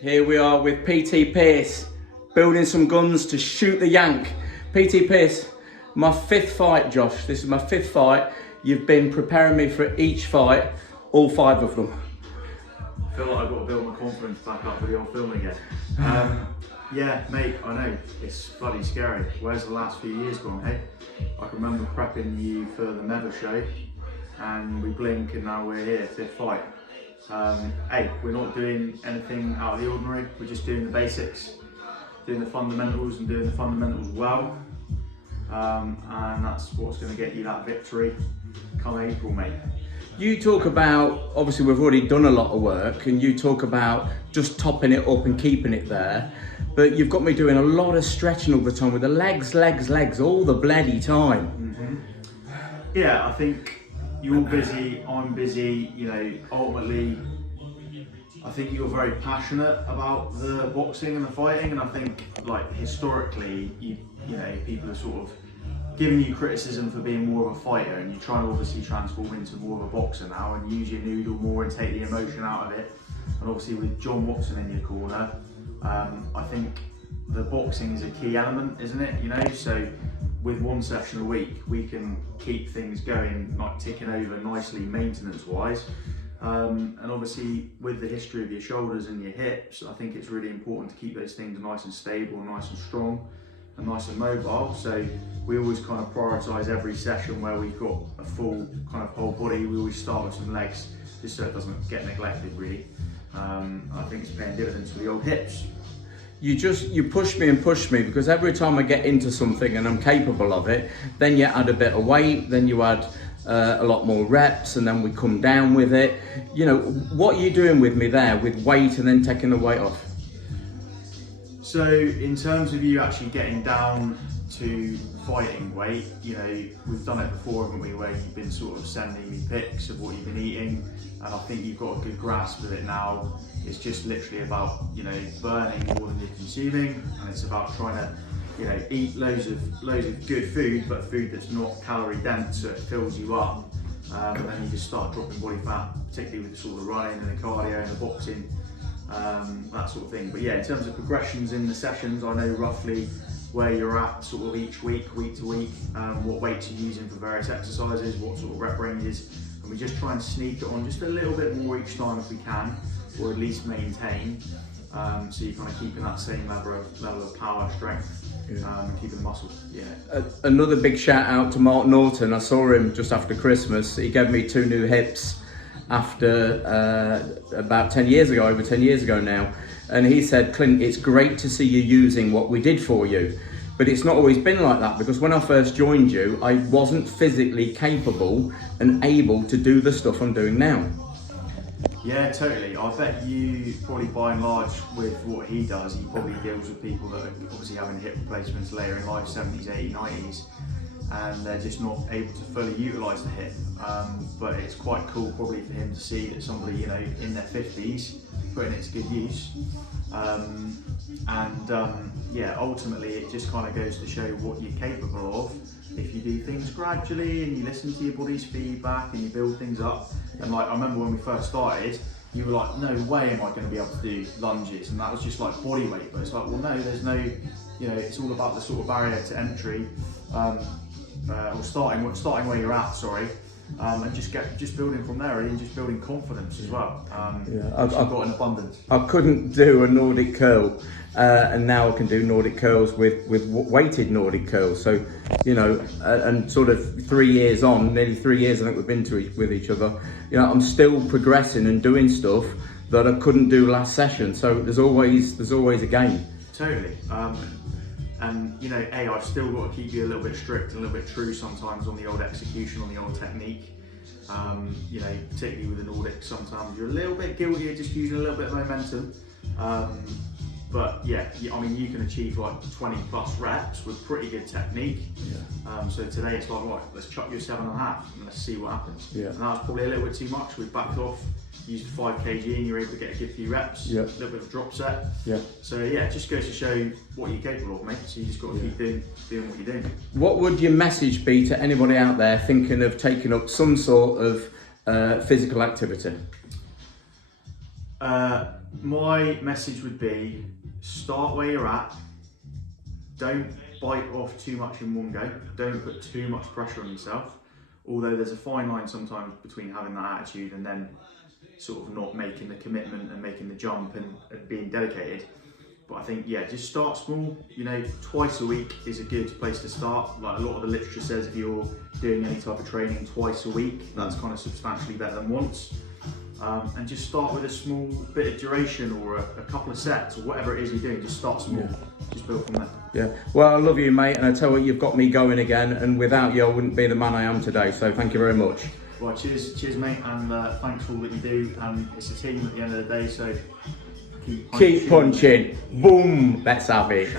Here we are with PT Pearce, building some guns to shoot the yank. PT Pearce, my fifth fight, Josh. This is my fifth fight. You've been preparing me for each fight, all five of them. I feel like I've got to build my confidence back up for the old film again. Yeah, mate, I know, it's bloody scary. Where's the last few years gone, hey? I can remember prepping you for the Meva show, and we blink and now we're here, fifth fight. Hey, we're not doing anything out of the ordinary, we're just doing the basics, doing the fundamentals and doing the fundamentals well. And that's what's going to get you that victory come April, mate. You talk about, obviously we've already done a lot of work, and you talk about just topping it up and keeping it there, but you've got me doing a lot of stretching all the time with the legs, all the bloody time. Yeah, I think you're busy, I'm busy, you know, ultimately I think you're very passionate about the boxing and the fighting, and I think like historically you know, people are sort of giving you criticism for being more of a fighter, and you're trying to obviously transform into more of a boxer now and use your noodle more and take the emotion out of it. And obviously with John Watson in your corner, I think the boxing is a key element, isn't it? You know, so with one session a week, we can keep things going, like ticking over nicely maintenance-wise. And obviously with the history of your shoulders and your hips, I think it's really important to keep those things nice and stable, nice and strong, and nice and mobile. So we always kind of prioritise every session where we've got a full kind of whole body. We always start with some legs, just so it doesn't get neglected really. I think it's paying dividends for the old hips. You push me and push me, because every time I get into something and I'm capable of it, then you add a bit of weight, then you add a lot more reps, and then we come down with it. You know, what are you doing with me there with weight and then taking the weight off? So in terms of you actually getting down to fighting weight, you know, we've done it before, haven't we, where you've been sort of sending me pics of what you've been eating, and I think you've got a good grasp of it now. It's just literally about, you know, burning more than you're consuming, and it's about trying to, you know, eat loads of good food, but food that's not calorie dense, so it fills you up, and then you just start dropping body fat, particularly with the sort of running and the cardio and the boxing, that sort of thing. But yeah, in terms of progressions in the sessions, I know roughly where you're at sort of each week to week, what weights you're using for various exercises, what sort of rep ranges, and we just try and sneak it on just a little bit more each time if we can, or at least maintain, so you're kind of keeping that same level of power, strength, and keeping the muscle. Yeah. Another big shout out to Mark Norton. I saw him just after Christmas. He gave me 2 new hips after about 10 years ago, over 10 years ago now. And he said, Clint, it's great to see you using what we did for you, but it's not always been like that, because when I first joined you, I wasn't physically capable and able to do the stuff I'm doing now. Yeah, totally. I bet you probably by and large with what he does, he probably deals with people that are obviously having hip replacements later in life, 70s, 80s, 90s, and they're just not able to fully utilise the hip. But it's quite cool probably for him to see that somebody, you know, in their 50s putting it to good use. Yeah, ultimately it just kind of goes to show what you're capable of if you do things gradually and you listen to your body's feedback and you build things up. And like, I remember when we first started, you were like, no way am I going to be able to do lunges, and that was just like body weight. But it's like, well, no, there's no, you know, it's all about the sort of barrier to entry, or starting where you're at, sorry. And just building from there, really, and just building confidence as well. I've got an abundance. I couldn't do a Nordic curl, and now I can do Nordic curls with weighted Nordic curls. So, you know, and sort of 3 years on, nearly 3 years I think we've been with each other. You know, I'm still progressing and doing stuff that I couldn't do last session. So there's always a gain. Totally. And you know, I've still got to keep you a little bit strict and a little bit true sometimes on the old execution, on the old technique. You know, particularly with the Nordic, sometimes you're a little bit guilty of just using a little bit of momentum. But yeah, I mean, you can achieve like 20 plus reps with pretty good technique. Yeah. So today it's like, right, let's chuck you a 7.5 and let's see what happens. Yeah. And that was probably a little bit too much. We've backed off, used 5 kg and you're able to get a good few reps, a little bit of a drop set. Yeah. So yeah, it just goes to show what you're capable of, mate. So you just got to keep doing what you're doing. What would your message be to anybody out there thinking of taking up some sort of physical activity? My message would be, start where you're at. Don't bite off too much in one go. Don't put too much pressure on yourself. Although there's a fine line sometimes between having that attitude and then sort of not making the commitment and making the jump and being dedicated. But I think, yeah, just start small. You know, twice a week is a good place to start. Like a lot of the literature says, if you're doing any type of training twice a week, that's kind of substantially better than once. And just start with a small bit of duration or a couple of sets or whatever it is you're doing. Just start small. Yeah. Just build from there. Yeah. Well, I love you, mate, and I tell you, you've got me going again. And without you, I wouldn't be the man I am today. So thank you very much. Right, cheers, mate, and thanks for all that you do. And it's a team at the end of the day, so keep Keep punching. Boom. Let's have it.